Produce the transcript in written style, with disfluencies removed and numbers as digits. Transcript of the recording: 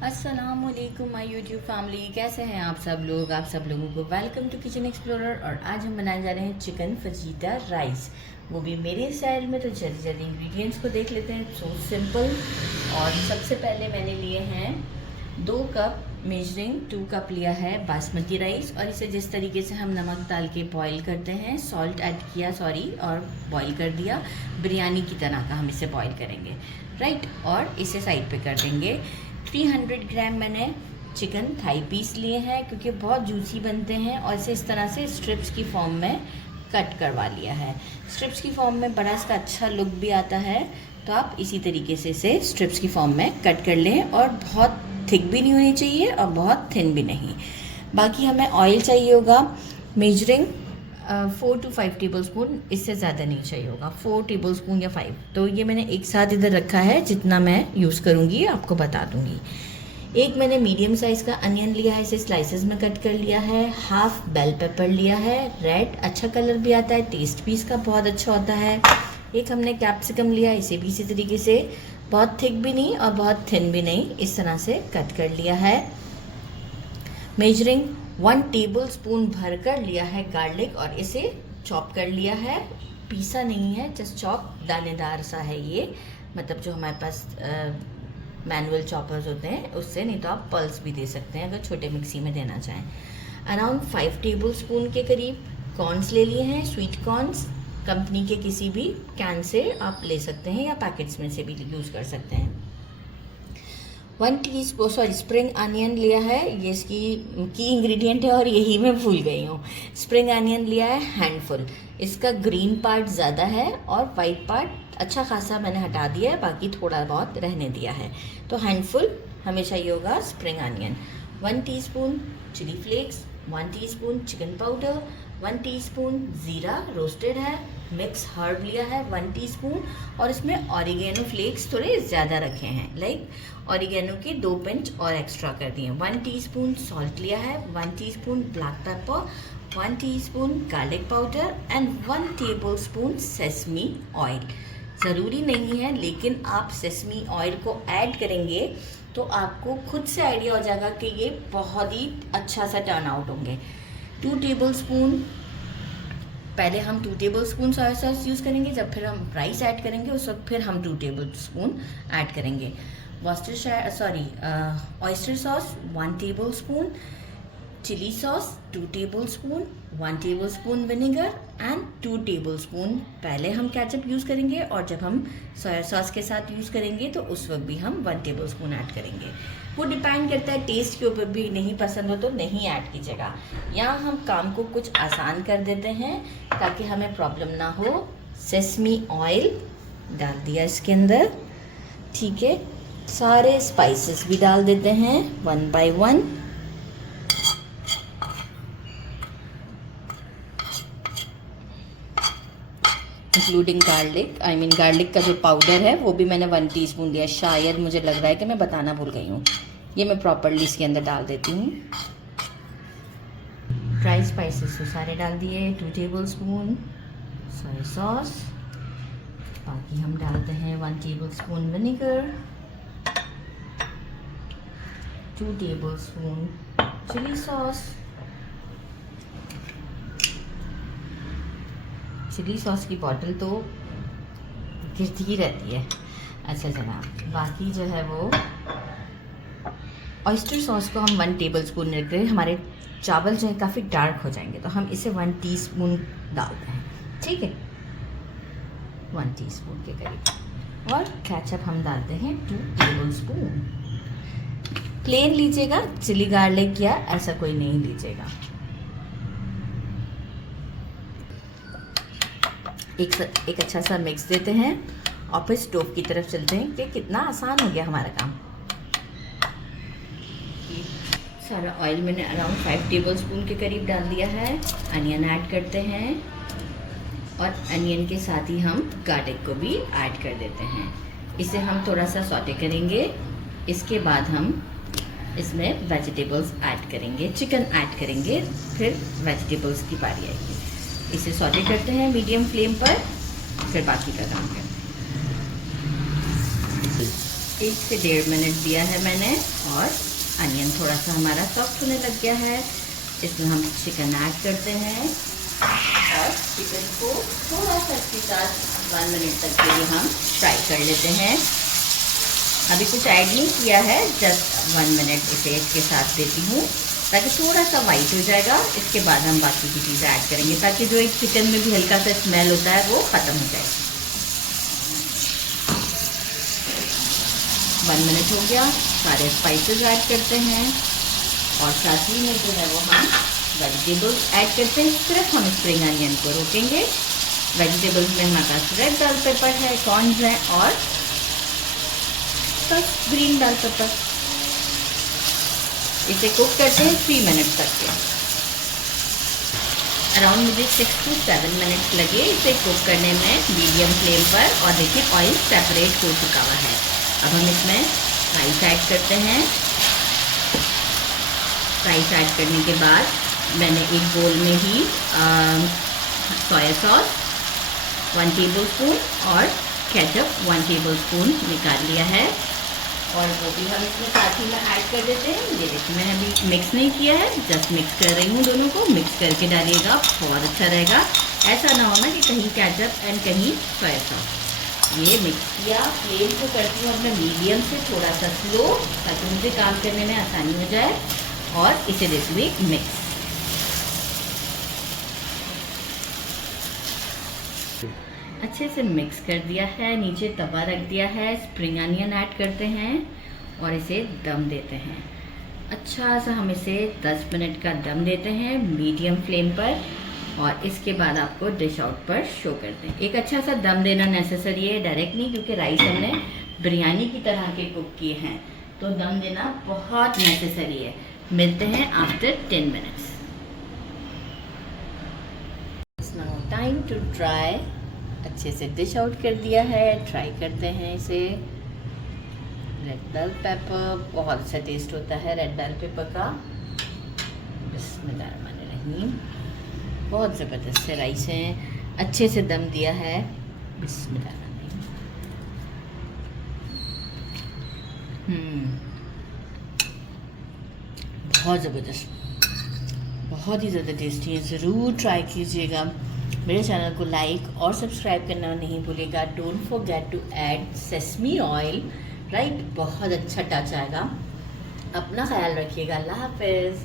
अस्सलामुअलैकुम my YouTube family, कैसे हैं आप सब लोग। आप सब लोगों को वेलकम टू किचन एक्सप्लोरर। और आज हम बनाने जा रहे हैं चिकन फजीता राइस, वो भी मेरे स्टाइल में। तो जल्दी जल्दी इंग्रेडिएंट्स को देख लेते हैं। So simple. और सबसे पहले मैंने लिए हैं 2 कप मेजरिंग 2 कप लिया है बासमती राइस। और इसे जिस तरीके से हम नमक डाल के बॉईल करते हैं, सॉल्ट ऐड किया और बॉईल कर दिया, बिरयानी की तरह का हम इसे बॉईल करेंगे, राइट। और इसे साइड पे कर देंगे। 300 ग्राम मैंने चिकन थाई पीस लिए हैं, क्योंकि बहुत जूसी बनते हैं। और इसे इस तरह से स्ट्रिप्स की फॉर्म में कट करवा लिया है। स्ट्रिप्स की फॉर्म में बड़ा इसका अच्छा लुक भी आता है, तो आप इसी तरीके से इसे स्ट्रिप्स की फॉर्म में कट कर लें। और बहुत थिक भी नहीं होनी चाहिए और बहुत थिन भी नहीं। बाकी हमें ऑयल चाहिए होगा मेजरिंग 4 to 5 टेबल स्पून, इससे ज़्यादा नहीं चाहिए होगा। 4 टेबल स्पून या 5, तो ये मैंने एक साथ इधर रखा है। जितना मैं यूज़ करूँगी आपको बता दूँगी। एक मैंने मीडियम साइज़ का अनियन लिया है, इसे स्लाइसेस में कट कर लिया है। हाफ बेल पेपर लिया है, रेड, अच्छा कलर भी आता है, टेस्ट भी इसका बहुत अच्छा होता है। एक हमने कैप्सिकम लिया, इसे भी इसी तरीके से बहुत थिक भी नहीं और बहुत थिन भी नहीं, इस तरह से कट कर लिया है। मेजरिंग 1 टेबल स्पून भर कर लिया है गार्लिक, और इसे चॉप कर लिया है। पीसा नहीं है, जस्ट चॉप, दानेदार सा है ये। मतलब जो हमारे पास मैनुअल चॉपर्स होते हैं उससे, नहीं तो आप पल्स भी दे सकते हैं अगर छोटे मिक्सी में देना चाहें। अराउंड 5 टेबल स्पून के करीब कॉर्न्स ले लिए हैं, स्वीट कॉर्न्स। कंपनी के किसी भी कैन से आप ले सकते हैं या पैकेट्स में से भी यूज़ कर सकते हैं। 1 टीस्पून स्प्रिंग अनियन लिया है, ये इसकी की इंग्रेडिएंट है और यही मैं भूल गई हूँ। स्प्रिंग अनियन लिया है हैंडफुल। इसका ग्रीन पार्ट ज़्यादा है और वाइट पार्ट अच्छा खासा मैंने हटा दिया है, बाकी थोड़ा बहुत रहने दिया है। तो हैंडफुल हमें चाहिए होगा spring onion. 1 teaspoon chili flakes, 1 teaspoon chicken powder, 1 teaspoon ज़ीरा रोस्टेड है। मिक्स हर्ब लिया है 1 टीस्पून, और इसमें ऑरिगेनो फ्लेक्स थोड़े ज़्यादा रखे हैं, लाइक ऑरिगेनो के 2 पिंच और एक्स्ट्रा कर दिए। 1 टीस्पून सॉल्ट लिया है, 1 teaspoon black pepper, 1 teaspoon garlic powder and 1 table spoon sesame oil. ज़रूरी नहीं है, लेकिन आप सेसमी ऑयल को ऐड करेंगे तो आपको खुद से आइडिया हो जाएगा कि ये बहुत ही अच्छा सा टर्न आउट होंगे। 2 टेबल स्पून, पहले हम 2 table spoon soya sauce use करेंगे, जब फिर हम राइस ऐड करेंगे उस वक्त फिर हम 2 टेबल स्पून ऐड करेंगे। Oyster sauce 1 tablespoon, chili sauce 2 tablespoon, 1 tablespoon vinegar and 2 tablespoon पहले हम केचप यूज़ करेंगे, और जब हम सोया सॉस के साथ यूज़ करेंगे तो उस वक्त भी हम 1 टेबल स्पून ऐड करेंगे। वो डिपेंड करता है टेस्ट के ऊपर भी, नहीं पसंद हो तो नहीं ऐड कीजिएगा। यहाँ हम काम को कुछ आसान कर देते हैं ताकि हमें प्रॉब्लम ना हो। सेसमी ऑयल डाल दिया इसके अंदर, ठीक है। सारे स्पाइसेस भी डाल देते हैं 1 by 1। इंक्लूडिंग गार्लिक, गार्लिक का जो पाउडर है वो भी मैंने 1 टीस्पून दिया। शायद मुझे लग रहा है कि मैं बताना भूल गई हूँ, ये मैं प्रॉपरली इसके अंदर डाल देती हूँ। ड्राई स्पाइसेस तो सारे डाल दिए। 2 टेबल स्पून सोया सॉस, बाकी हम डालते हैं 1 tablespoon vinegar, 2 tablespoon chili sauce. Chili sauce की बॉटल तो गिरती ही रहती है। अच्छा जनाब, बाकी जो है वो ऑयस्टर सॉस को हम 1 टेबल स्पून रख रहे हैं। हमारे चावल जो है काफ़ी डार्क हो जाएंगे, तो हम इसे 1 टीस्पून डालते हैं, ठीक है, 1 टीस्पून के करीब। और केचप हम डालते हैं 2 टेबल स्पून। प्लेन लीजिएगा, चिली गार्लिक या ऐसा कोई नहीं लीजिएगा। एक अच्छा सा मिक्स देते हैं और फिर स्टोव की तरफ चलते हैं कि कितना आसान हो गया हमारा काम। सारा ऑयल मैंने अराउंड 5 टेबल स्पून के करीब डाल दिया है। अनियन ऐड करते हैं, और अनियन के साथ ही हम गार्लिक को भी ऐड कर देते हैं। इसे हम थोड़ा सा सौटे करेंगे। इसके बाद हम इसमें वेजिटेबल्स ऐड करेंगे, चिकन ऐड करेंगे, फिर वेजिटेबल्स की बारी आएगी। इसे सौटे करते हैं मीडियम फ्लेम पर, फिर बाकी का काम करते हैं। 1 से 1.5 मिनट दिया है मैंने और अनियन थोड़ा सा हमारा सॉफ्ट होने लग गया है। इसमें हम चिकन ऐड करते हैं और चिकन को थोड़ा सा इसके साथ 1 मिनट तक के लिए हम फ्राई कर लेते हैं। अभी कुछ ऐड नहीं किया है, जस्ट 1 मिनट इसे इसके साथ देती हूँ ताकि थोड़ा सा वाइट हो जाएगा। इसके बाद हम बाकी की चीज़ें ऐड करेंगे ताकि जो एक चिकन में भी हल्का सा स्मेल होता है वो ख़त्म हो जाए। 1 मिनट हो गया, सारे स्पाइसेस ऐड करते हैं और साथ ही में जो है वो हम वेजिटेबल्स ऐड करते हैं। सिर्फ हम स्प्रिंग अनियन को रोकेंगे। वेजिटेबल्स में हमारे पास रेड बेल पेपर है, कॉर्न्स हैं और बस ग्रीन बेल पेपर। इसे कुक करते हैं 3 मिनट तक के। अराउंड मुझे 6 to 7 मिनट लगे इसे कुक करने में मीडियम फ्लेम पर। और देखिए ऑयल सेपरेट हो चुका हुआ है। अब हम इसमें राइस ऐड करते हैं। राइस ऐड करने के बाद मैंने एक बोल में ही सोया सॉस 1 टेबलस्पून और केचप 1 टेबलस्पून निकाल लिया है और वो भी हम इसमें साथ ही में ऐड कर देते हैं। ये देखिए मैंने अभी मिक्स नहीं किया है, जस्ट मिक्स कर रही हूँ। दोनों को मिक्स करके डालिएगा, बहुत अच्छा रहेगा। ऐसा ना होना कि कहीं केचप एंड कहीं सोया सॉस। ये मिक्स किया। फ्लेम को करती हूँ अपने मीडियम से थोड़ा सा स्लो ताकि मुझे काम करने में आसानी हो जाए और इसे देती हुई मिक्स। अच्छे से मिक्स कर दिया है, नीचे तवा रख दिया है, स्प्रिंग अनियन ऐड करते हैं और इसे दम देते हैं। अच्छा सा हम इसे 10 मिनट का दम देते हैं मीडियम फ्लेम पर और इसके बाद आपको डिश आउट पर शो करते हैं। एक अच्छा सा दम देना नेसेसरी है, डायरेक्ट नहीं, क्योंकि राइस हमने बिरयानी की तरह के कुक किए हैं तो दम देना बहुत नेसेसरी है। मिलते हैं after 10 minutes. It's now time to try. अच्छे से डिश आउट कर दिया है, ट्राई करते हैं इसे। रेड बेल पेपर बहुत अच्छा टेस्ट होता है रेड बेल पेपर का। बिस्मिल्लाहिर्रहमानिर्रहीम। बहुत ज़बरदस्त से राइस हैं, अच्छे से दम दिया है। बिस्मिल्लाहिर्रहमानिर्रहीम। बहुत ज़बरदस्त, बहुत ही ज़्यादा टेस्टी है। ज़रूर ट्राई कीजिएगा। मेरे चैनल को लाइक और सब्सक्राइब करना नहीं भूलिएगा। Don't forget to add sesame oil, right. बहुत अच्छा टच आएगा। अपना ख्याल रखिएगा। अल्लाह हाफ़िज़।